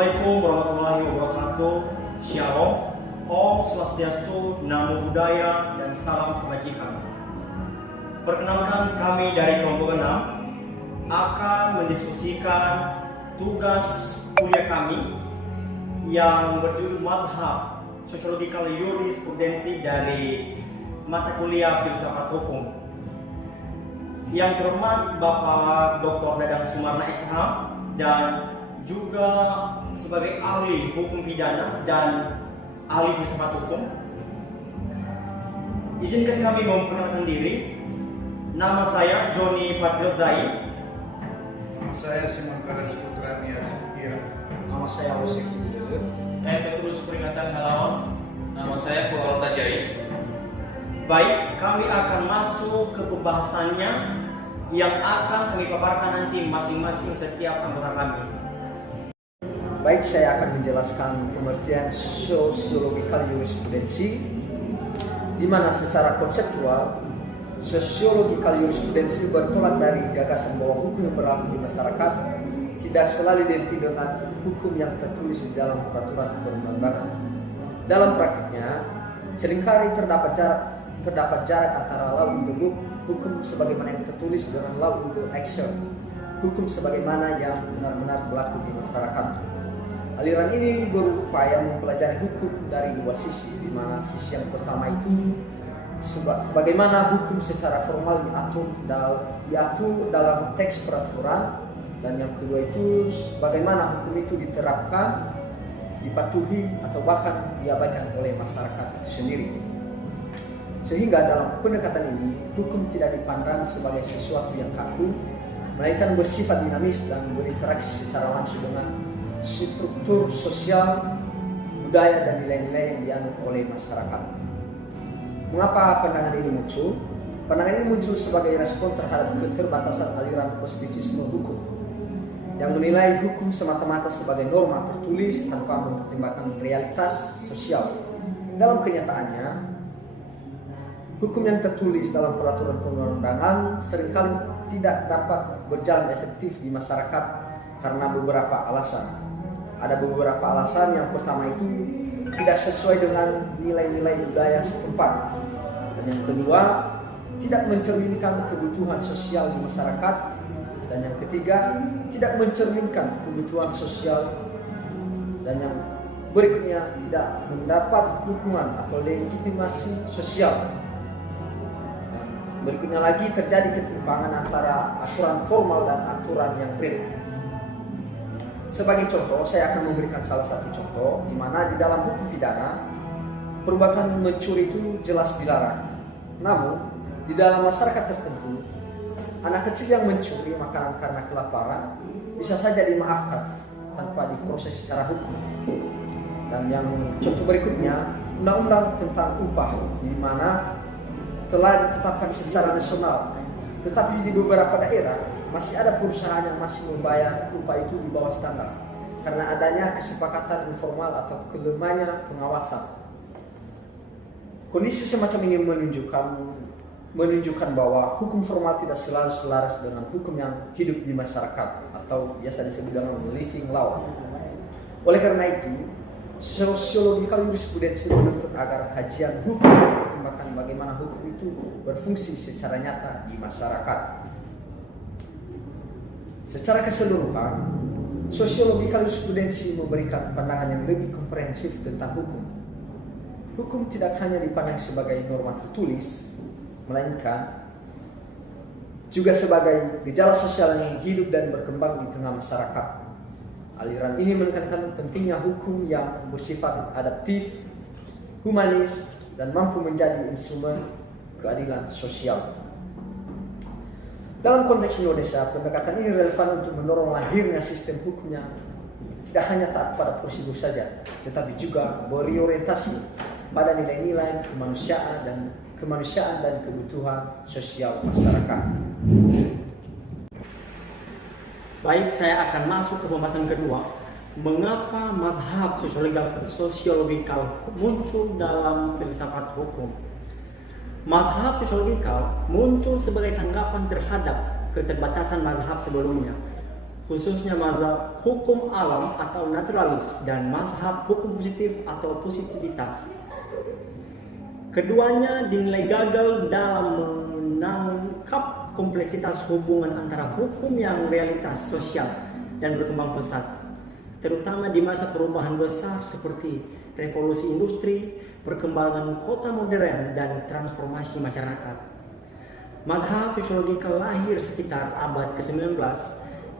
Assalamualaikum warahmatullahi wabarakatuh. Shalom, Om Swastiastu, Namo Buddhaya, dan salam kebajikan. Perkenalkan, kami dari kelompok 6 akan mendiskusikan tugas kuliah kami yang berjudul Mazhab Sociological Jurisprudensi dari mata kuliah Filsafat Hukum. Yang terhormat Bapak Dr. Dadang Sumarna Isham dan juga sebagai ahli hukum pidana dan ahli filsafat hukum. Izinkan kami memperkenalkan diri. Nama saya Joni Patriot Zai. Nama saya Simon Karas Putra Nias. Nama saya Osik Widodo. Saya Petrus Peringatan Halawan. Nama saya Fual Tajai. Baik, kami akan masuk ke pembahasannya yang akan kami paparkan nanti masing-masing setiap anggota kami. Baik, saya akan menjelaskan pengertian sosiological jurisprudensi, di mana secara konseptual sosiological jurisprudensi bertolak dari gagasan bahwa hukum yang berlaku di masyarakat tidak selalu identik dengan hukum yang tertulis di dalam peraturan perundang-undangan. Dalam praktiknya, seringkali terdapat jarak antara law in the book, hukum sebagaimana yang tertulis, dengan law in the action, hukum sebagaimana yang benar-benar berlaku di masyarakat. Aliran ini berupaya mempelajari hukum dari dua sisi, di mana sisi yang pertama itu bagaimana hukum secara formal diatur dalam teks peraturan, dan yang kedua itu bagaimana hukum itu diterapkan, dipatuhi, atau bahkan diabaikan oleh masyarakat itu sendiri. Sehingga dalam pendekatan ini, hukum tidak dipandang sebagai sesuatu yang kaku, melainkan bersifat dinamis dan berinteraksi secara langsung dengan struktur sosial, budaya, dan nilai-nilai yang dianut oleh masyarakat. Mengapa pandangan ini muncul? Pandangan ini muncul sebagai respon terhadap keterbatasan aliran positivisme hukum, yang menilai hukum semata-mata sebagai norma tertulis tanpa mempertimbangkan realitas sosial. Dalam kenyataannya, hukum yang tertulis dalam peraturan perundang-undangan seringkali tidak dapat berjalan efektif di masyarakat karena beberapa alasan. Ada beberapa alasan. Yang pertama itu tidak sesuai dengan nilai-nilai budaya setempat, dan yang kedua tidak mencerminkan kebutuhan sosial di masyarakat, dan yang ketiga tidak mencerminkan kebutuhan sosial, dan yang berikutnya tidak mendapat dukungan atau legitimasi sosial. Berikutnya lagi terjadi ketimpangan antara aturan formal dan aturan yang real. Sebagai contoh, saya akan memberikan salah satu contoh di mana di dalam hukum pidana perbuatan mencuri itu jelas dilarang. Namun di dalam masyarakat tertentu, anak kecil yang mencuri makanan karena kelaparan bisa saja dimaafkan tanpa diproses secara hukum. Dan yang contoh berikutnya, undang-undang tentang upah, di mana telah ditetapkan secara nasional, tetapi di beberapa daerah masih ada perusahaan yang masih membayar upah itu di bawah standar karena adanya kesepakatan informal atau kelemahnya pengawasan. Kondisi semacam ini menunjukkan bahwa hukum formal tidak selalu selaras dengan hukum yang hidup di masyarakat atau biasa disebut dengan living law. Oleh karena itu, sosiological jurisprudensi menuntut agar kajian hukum mempertimbangkan bagaimana hukum itu berfungsi secara nyata di masyarakat. Secara keseluruhan, sosiological jurisprudensi memberikan pandangan yang lebih komprehensif tentang hukum. Hukum tidak hanya dipandang sebagai norma tertulis, melainkan juga sebagai gejala sosial yang hidup dan berkembang di tengah masyarakat. Aliran ini menekankan pentingnya hukum yang bersifat adaptif, humanis, dan mampu menjadi instrumen keadilan sosial. Dalam konteks Indonesia, pendekatan ini relevan untuk mendorong lahirnya sistem hukum yang tidak hanya taat pada prosedur saja, tetapi juga berorientasi pada nilai-nilai kemanusiaan dan kebutuhan sosial masyarakat. Baik, saya akan masuk ke pembahasan kedua. Mengapa mazhab sosiologikal muncul dalam filsafat hukum? Mazhab sosiologikal muncul sebagai tanggapan terhadap keterbatasan mazhab sebelumnya. khususnya mazhab hukum alam atau naturalis dan mazhab hukum positif atau positivitas. Keduanya dinilai gagal dalam menangkap kompleksitas hubungan antara hukum yang realitas sosial dan berkembang pesat, terutama di masa perubahan besar seperti revolusi industri, perkembangan kota modern, dan transformasi masyarakat. Mazhab sosiologikal lahir sekitar abad ke-19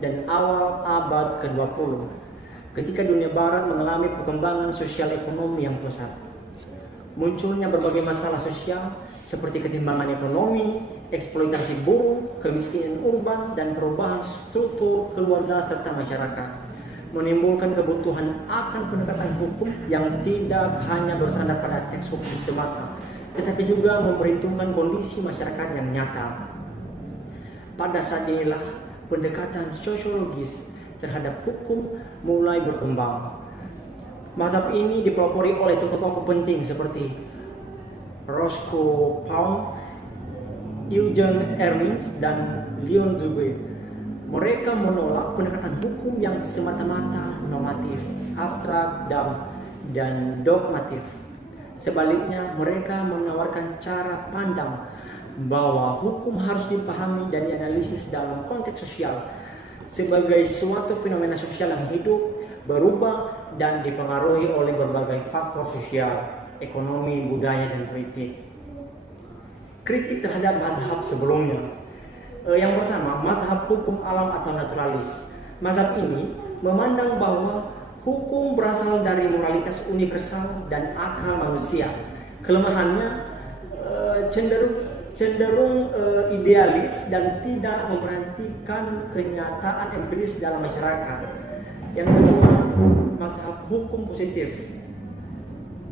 dan awal abad ke-20, ketika dunia barat mengalami perkembangan sosial ekonomi yang pesat. Munculnya berbagai masalah sosial seperti ketimpangan ekonomi, eksploitasi buruh, kemiskinan urban, dan perubahan struktur keluarga serta masyarakat, menimbulkan kebutuhan akan pendekatan hukum yang tidak hanya bersandar pada teks hukum semata, tetapi juga memperhitungkan kondisi masyarakat yang nyata. Pada saat inilah pendekatan sosiologis terhadap hukum mulai berkembang. Mazhab ini dipelopori oleh tokoh-tokoh penting seperti Roscoe Pound, Eugene Ernst, dan Leon Dewey. Mereka menolak pendekatan hukum yang semata-mata normatif, abstrak, dan dogmatif. Sebaliknya, mereka menawarkan cara pandang bahwa hukum harus dipahami dan dianalisis dalam konteks sosial sebagai suatu fenomena sosial yang hidup, berubah, dan dipengaruhi oleh berbagai faktor sosial, ekonomi, budaya, dan politik. Kritik terhadap mazhab sebelumnya. Yang pertama, mazhab hukum alam atau naturalis. Mazhab ini memandang bahwa hukum berasal dari moralitas universal dan akal manusia. Kelemahannya cenderung idealis dan tidak memperhatikan kenyataan empiris dalam masyarakat. Yang kedua, mazhab hukum positif.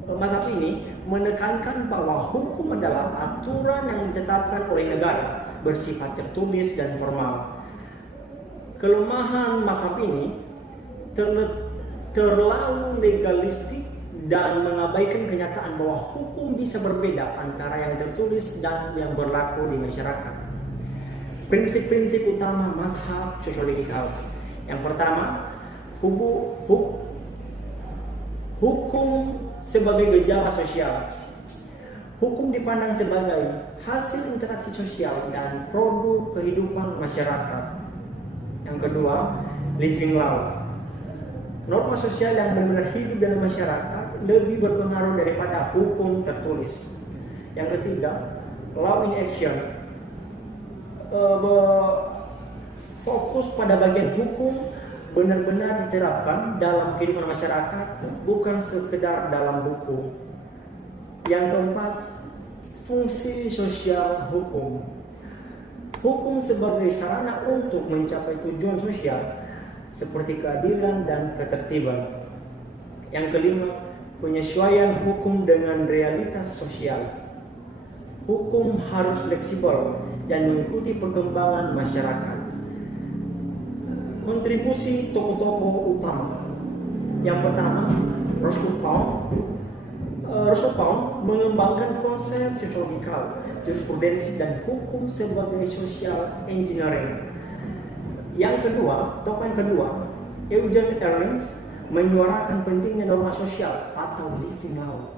Mazhab ini menekankan bahwa hukum adalah aturan yang ditetapkan oleh negara, bersifat tertulis dan formal. Kelemahan mazhab ini terlalu legalistik dan mengabaikan kenyataan bahwa hukum bisa berbeda antara yang tertulis dan yang berlaku di masyarakat. Prinsip-prinsip utama mazhab sosiologikal. Yang pertama, hukum sebagai gejala sosial. Hukum dipandang sebagai hasil interaksi sosial dan produk kehidupan masyarakat. Yang kedua, living law. Norma sosial yang benar-benar hidup dalam masyarakat lebih berpengaruh daripada hukum tertulis. Yang ketiga, law in action. Fokus pada bagian hukum benar-benar diterapkan dalam kehidupan masyarakat, bukan sekedar dalam buku. Yang keempat, fungsi sosial hukum. Hukum sebagai sarana untuk mencapai tujuan sosial seperti keadilan dan ketertiban. Yang kelima, penyesuaian hukum dengan realitas sosial. Hukum harus fleksibel dan mengikuti perkembangan masyarakat. Kontribusi tokoh-tokoh utama. Yang pertama, Roscoe Pound mengembangkan konsep sosiologikal, jurisprudensi, dan hukum sebagai social engineering. Yang kedua, Eugene Ernst menyuarakan pentingnya norma sosial atau living law.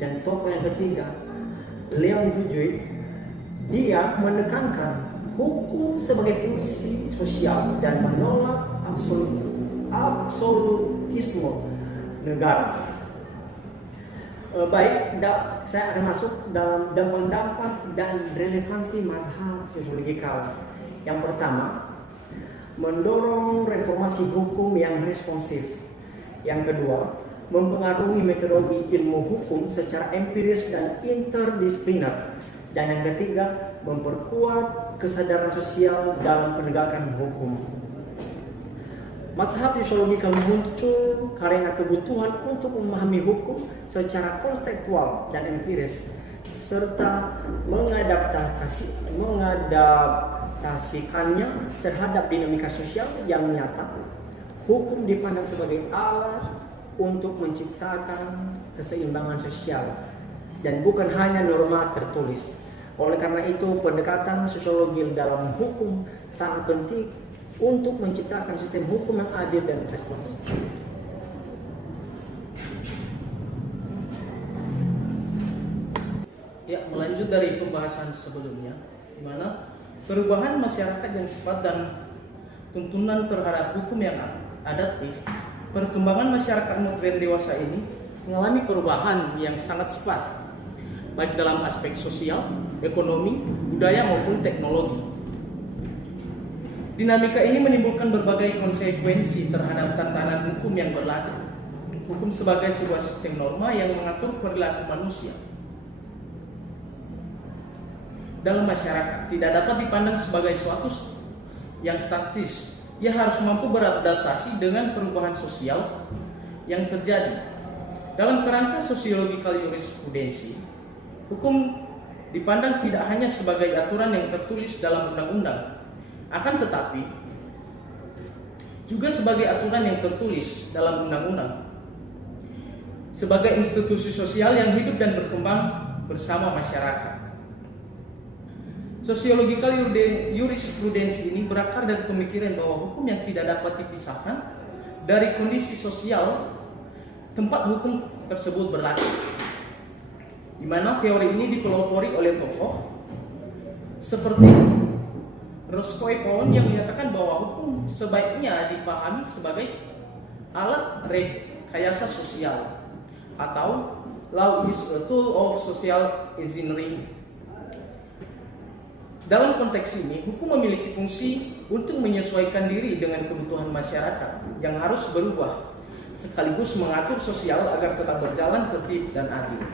Dan tokoh yang ketiga, Leon Dewey, dia menekankan hukum sebagai fungsi sosial dan menolak absolutisme negara. Saya akan masuk dalam dampak dan relevansi mazhab sosiologikal. Yang pertama, mendorong reformasi hukum yang responsif. Yang kedua, mempengaruhi metodologi ilmu hukum secara empiris dan interdisipliner. Dan yang ketiga, memperkuat kesadaran sosial dalam penegakan hukum. Mazhab sosiologikal muncul karena kebutuhan untuk memahami hukum secara konstekstual dan empiris, serta mengadaptasikannya terhadap dinamika sosial yang nyata. Hukum dipandang sebagai alat untuk menciptakan keseimbangan sosial dan bukan hanya norma tertulis. Oleh karena itu, pendekatan sosiologi dalam hukum sangat penting untuk menciptakan sistem hukum yang adil dan responsif. Ya, melanjut dari pembahasan sebelumnya, di mana perubahan masyarakat yang cepat dan tuntunan terhadap hukum yang adaptif, perkembangan masyarakat modern dewasa ini mengalami perubahan yang sangat cepat, baik dalam aspek sosial, ekonomi, budaya maupun teknologi. Dinamika ini menimbulkan berbagai konsekuensi terhadap tatanan hukum yang berlaku. Hukum sebagai sebuah sistem norma yang mengatur perilaku manusia dalam masyarakat tidak dapat dipandang sebagai suatu yang statis. Ia harus mampu beradaptasi dengan perubahan sosial yang terjadi. Dalam kerangka sosiologikal jurisprudensi, hukum dipandang tidak hanya sebagai aturan yang tertulis dalam undang-undang, akan tetapi juga sebagai aturan yang tertulis dalam undang-undang, sebagai institusi sosial yang hidup dan berkembang bersama masyarakat. Sosiologikal jurisprudensi ini berakar dari pemikiran bahwa hukum yang tidak dapat dipisahkan dari kondisi sosial tempat hukum tersebut berlaku, di mana teori ini dipelopori oleh tokoh seperti Roscoe Pound yang menyatakan bahwa hukum sebaiknya dipahami sebagai alat rekayasa sosial, atau law is a tool of social engineering. Dalam konteks ini, hukum memiliki fungsi untuk menyesuaikan diri dengan kebutuhan masyarakat yang harus berubah, sekaligus mengatur sosial agar tetap berjalan tertib dan adil.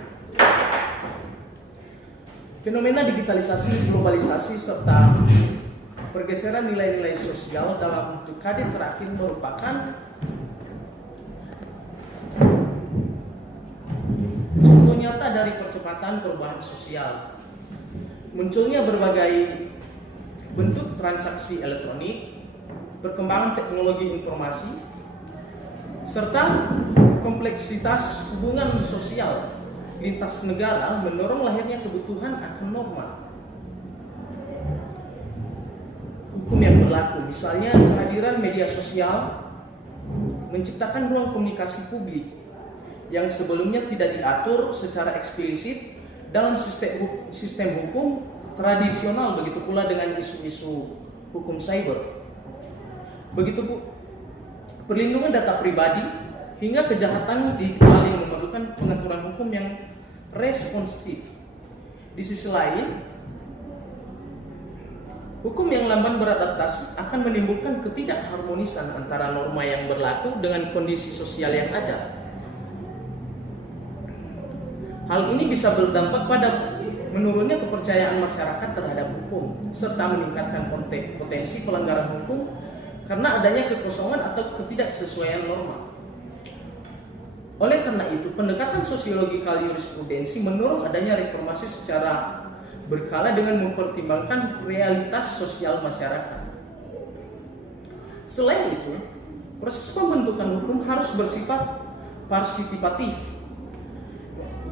Fenomena digitalisasi, globalisasi, serta pergeseran nilai-nilai sosial dalam dekade terakhir merupakan contoh nyata dari percepatan perubahan sosial. Munculnya berbagai bentuk transaksi elektronik, perkembangan teknologi informasi, serta kompleksitas hubungan sosial lintas negara mendorong lahirnya kebutuhan akan norma hukum yang berlaku. Misalnya, kehadiran media sosial menciptakan ruang komunikasi publik yang sebelumnya tidak diatur secara eksplisit dalam sistem hukum tradisional, begitu pula dengan isu-isu hukum cyber. Begitu perlindungan data pribadi hingga kejahatan digital yang memerlukan pengaturan hukum yang responsif. Di sisi lain, hukum yang lamban beradaptasi akan menimbulkan ketidakharmonisan antara norma yang berlaku dengan kondisi sosial yang ada. Hal ini bisa berdampak pada menurunnya kepercayaan masyarakat terhadap hukum, serta meningkatkan potensi pelanggaran hukum karena adanya kekosongan atau ketidaksesuaian norma. Oleh karena itu, pendekatan sosiologikal jurisprudensi mendorong adanya reformasi secara berkala dengan mempertimbangkan realitas sosial masyarakat. Selain itu, proses pembentukan hukum harus bersifat partisipatif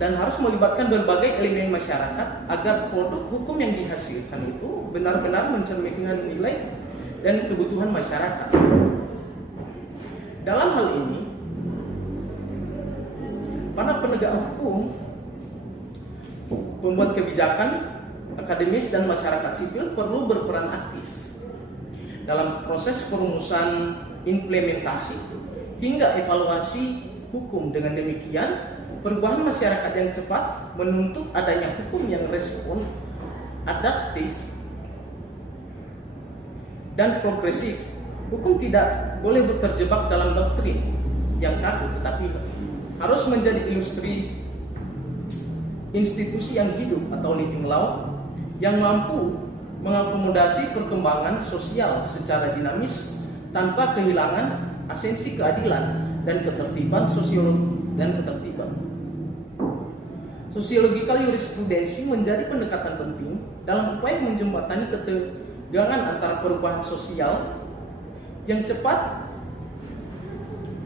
dan harus melibatkan berbagai elemen masyarakat agar produk hukum yang dihasilkan itu benar-benar mencerminkan nilai dan kebutuhan masyarakat. Dalam hal ini, para penegak hukum, pembuat kebijakan, akademis, dan masyarakat sipil perlu berperan aktif dalam proses perumusan, implementasi, hingga evaluasi hukum. Dengan demikian, perubahan masyarakat yang cepat menuntut adanya hukum yang respon, adaptif, dan progresif. Hukum tidak boleh terjebak dalam doktrin yang kaku, tetapi harus menjadi institusi yang hidup atau living law yang mampu mengakomodasi perkembangan sosial secara dinamis tanpa kehilangan esensi keadilan dan ketertiban Sosiologikal jurisprudensi menjadi pendekatan penting dalam upaya menjembatani ketegangan antara perubahan sosial yang cepat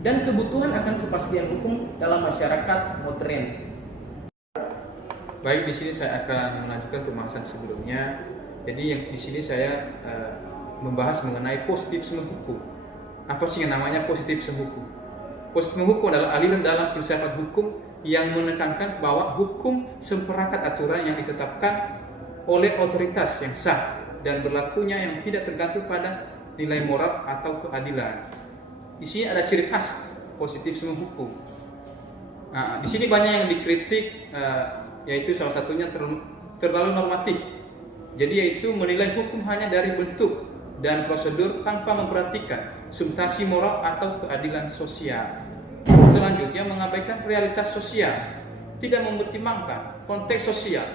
dan kebutuhan akan kepastian hukum dalam masyarakat modern. Baik, di sini saya akan melanjutkan pembahasan sebelumnya. Jadi yang di sini saya membahas mengenai positivisme hukum. Apa sih yang namanya positivisme hukum? Positivisme hukum adalah aliran dalam filsafat hukum yang menekankan bahwa hukum seperangkat aturan yang ditetapkan oleh otoritas yang sah dan berlakunya yang tidak tergantung pada nilai moral atau keadilan. Di sini ada ciri khas positivisme hukum. Nah, di sini banyak yang dikritik, yaitu salah satunya terlalu normatif. Jadi yaitu menilai hukum hanya dari bentuk dan prosedur tanpa memperhatikan substansi moral atau keadilan sosial. Selanjutnya mengabaikan realitas sosial, tidak mempertimbangkan konteks sosial,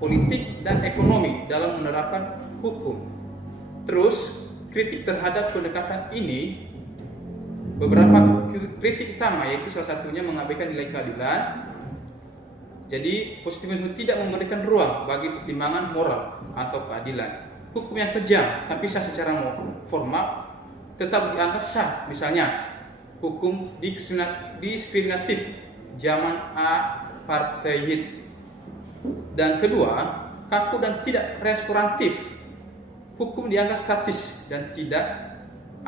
politik, dan ekonomi dalam menerapkan hukum. Terus, kritik terhadap pendekatan ini, beberapa kritik utama yaitu salah satunya mengabaikan nilai keadilan. Jadi, positivisme tidak memberikan ruang bagi pertimbangan moral atau keadilan. Hukum yang kejam tapi sah secara formal tetap dianggap sah, misalnya hukum diskriminatif zaman apartheid. Dan kedua, kaku dan tidak responsitif. Hukum dianggap statis dan tidak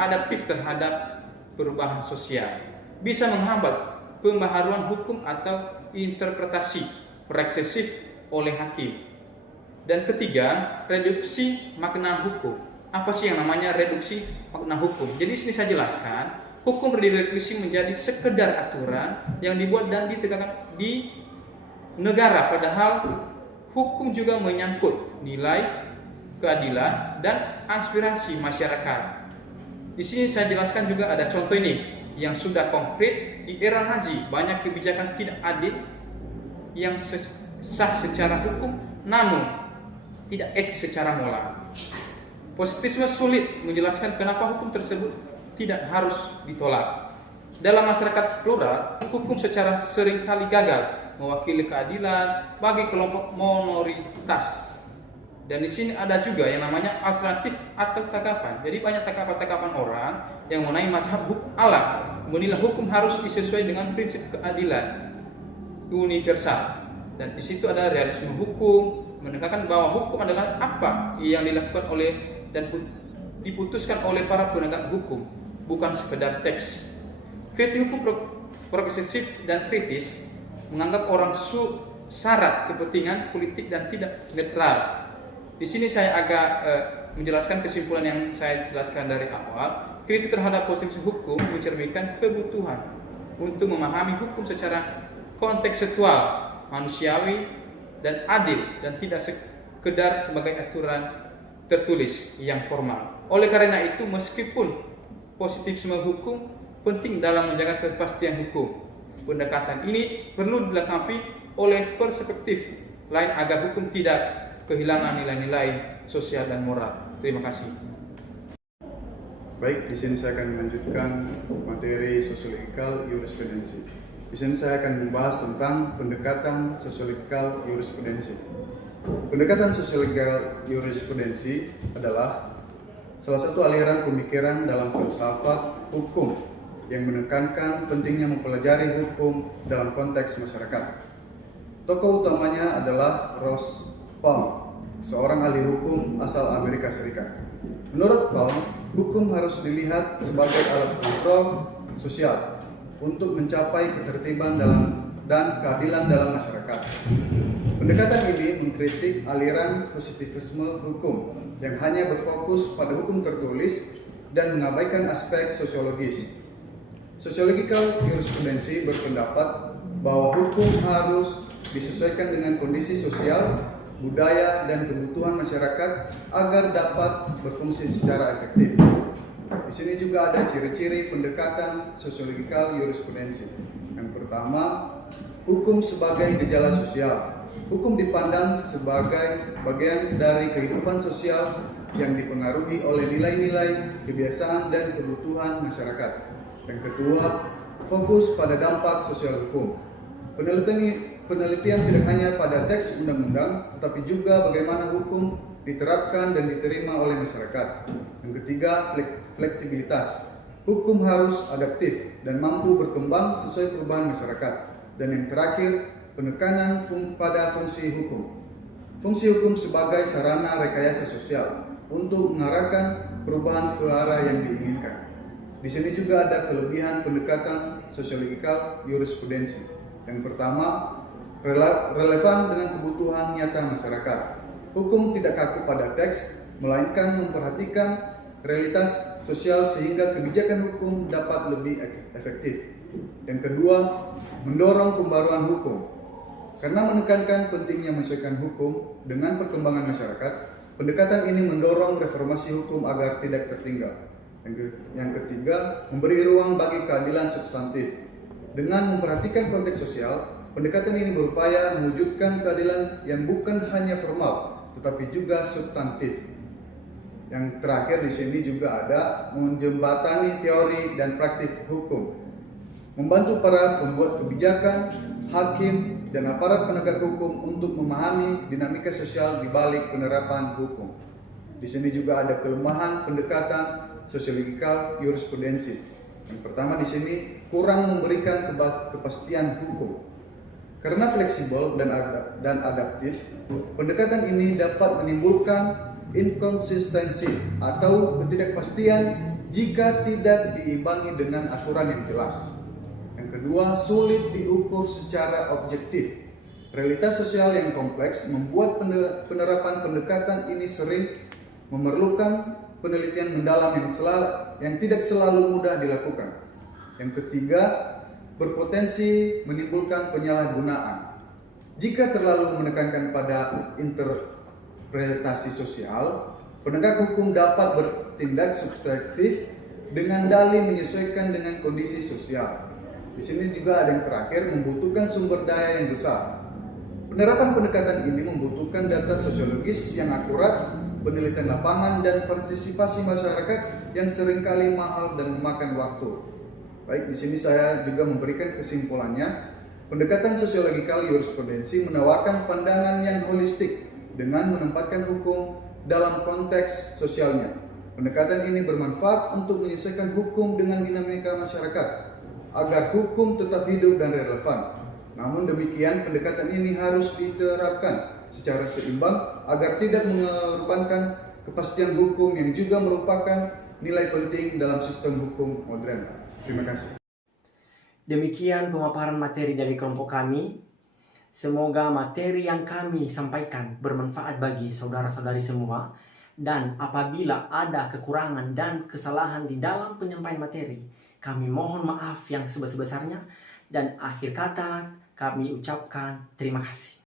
adaptif terhadap perubahan sosial. Bisa menghambat pembaharuan hukum atau interpretasi reksesif oleh hakim. Dan ketiga, reduksi makna hukum. Apa sih yang namanya reduksi makna hukum? Jadi sini saya jelaskan. Hukum direduksi menjadi sekedar aturan yang dibuat dan ditegakkan di negara, padahal hukum juga menyangkut nilai keadilan dan aspirasi masyarakat. Di sini saya jelaskan juga ada contoh ini yang sudah konkret. Di era Nazi banyak kebijakan tidak adil yang sah secara hukum namun tidak etis secara moral. Positivisme sulit menjelaskan kenapa hukum tersebut tidak harus ditolak. Dalam masyarakat plural, hukum secara seringkali gagal mewakili keadilan bagi kelompok minoritas. Dan di sini ada juga yang namanya alternatif atau tanggapan. Jadi banyak tanggapan-tanggapan orang yang mengenai mazhab hukum alam, menilai hukum harus disesuaikan dengan prinsip keadilan universal. Dan di situ ada realisme hukum, menekankan bahwa hukum adalah apa yang dilakukan oleh dan diputuskan oleh para penegak hukum, bukan sekedar teks. Kritik hukum progresif dan kritis menganggap orang syarat kepentingan politik dan tidak netral. Di sini saya agak menjelaskan kesimpulan yang saya jelaskan dari awal. Kritik terhadap positivisme hukum mencerminkan kebutuhan untuk memahami hukum secara kontekstual, manusiawi, dan adil, dan tidak sekedar sebagai aturan tertulis yang formal. Oleh karena itu, meskipun positivisme hukum penting dalam menjaga kepastian hukum, pendekatan ini perlu dilengkapi oleh perspektif lain agar hukum tidak kehilangan nilai-nilai sosial dan moral. Terima kasih. Baik, di sini saya akan melanjutkan materi sosiologikal jurisprudensi. Di sini saya akan membahas tentang pendekatan sosiologikal jurisprudensi. Pendekatan sosiologikal jurisprudensi adalah salah satu aliran pemikiran dalam filsafat hukum yang menekankan pentingnya mempelajari hukum dalam konteks masyarakat. Tokoh utamanya adalah Ross Palm, seorang ahli hukum asal Amerika Serikat. Menurut Palm, hukum harus dilihat sebagai alat kontrol sosial untuk mencapai ketertiban dan keadilan dalam masyarakat. Pendekatan ini mengkritik aliran positivisme hukum yang hanya berfokus pada hukum tertulis dan mengabaikan aspek sosiologis. Sosiologikal jurisprudensi berpendapat bahwa hukum harus disesuaikan dengan kondisi sosial, budaya, dan kebutuhan masyarakat agar dapat berfungsi secara efektif. Di sini juga ada ciri-ciri pendekatan sosiologikal jurisprudensi. Yang pertama, hukum sebagai gejala sosial. Hukum dipandang sebagai bagian dari kehidupan sosial yang dipengaruhi oleh nilai-nilai, kebiasaan, dan kebutuhan masyarakat. Yang kedua, fokus pada dampak sosial hukum. Penelitian tidak hanya pada teks undang-undang, tetapi juga bagaimana hukum diterapkan dan diterima oleh masyarakat. Yang ketiga, fleksibilitas. Hukum harus adaptif dan mampu berkembang sesuai perubahan masyarakat. Dan yang terakhir, penekanan pada fungsi hukum. Fungsi hukum sebagai sarana rekayasa sosial untuk mengarahkan perubahan ke arah yang diinginkan. Di sini juga ada kelebihan pendekatan sosiologikal jurisprudensi. Yang pertama, relevan dengan kebutuhan nyata masyarakat. Hukum tidak kaku pada teks, melainkan memperhatikan realitas sosial sehingga kebijakan hukum dapat lebih efektif. Yang kedua, mendorong pembaruan hukum. Karena menekankan pentingnya menyesuaikan hukum dengan perkembangan masyarakat, pendekatan ini mendorong reformasi hukum agar tidak tertinggal. Yang ketiga, memberi ruang bagi keadilan substantif. Dengan memperhatikan konteks sosial, pendekatan ini berupaya mewujudkan keadilan yang bukan hanya formal, tetapi juga substantif. Yang terakhir di sini juga ada menjembatani teori dan praktik hukum, membantu para pembuat kebijakan, hakim, dan aparat penegak hukum untuk memahami dinamika sosial di balik penerapan hukum. Di sini juga ada kelemahan pendekatan sosiologikal jurisprudensi. Yang pertama di sini kurang memberikan kepastian hukum. Karena fleksibel dan adaptif, pendekatan ini dapat menimbulkan inkonsistensi atau ketidakpastian jika tidak diimbangi dengan aturan yang jelas. Yang kedua, sulit diukur secara objektif. Realitas sosial yang kompleks membuat penerapan pendekatan ini sering memerlukan penelitian mendalam yang tidak selalu mudah dilakukan. Yang ketiga, berpotensi menimbulkan penyalahgunaan. Jika terlalu menekankan pada interpretasi sosial, penegak hukum dapat bertindak subjektif dengan dalih menyesuaikan dengan kondisi sosial. Di sini juga ada yang terakhir, membutuhkan sumber daya yang besar. Penerapan pendekatan ini membutuhkan data sosiologis yang akurat, penelitian lapangan, dan partisipasi masyarakat yang seringkali mahal dan memakan waktu. Baik, di sini saya juga memberikan kesimpulannya. Pendekatan sosiologikal jurisprudensi menawarkan pandangan yang holistik dengan menempatkan hukum dalam konteks sosialnya. Pendekatan ini bermanfaat untuk menyesuaikan hukum dengan dinamika masyarakat agar hukum tetap hidup dan relevan. Namun demikian, pendekatan ini harus diterapkan secara seimbang agar tidak mengorbankan kepastian hukum yang juga merupakan nilai penting dalam sistem hukum modern. Terima kasih. Demikian pemaparan materi dari kelompok kami. Semoga materi yang kami sampaikan bermanfaat bagi saudara-saudari semua. Dan apabila ada kekurangan dan kesalahan di dalam penyampaian materi, kami mohon maaf yang sebesar-besarnya. Dan akhir kata kami ucapkan terima kasih.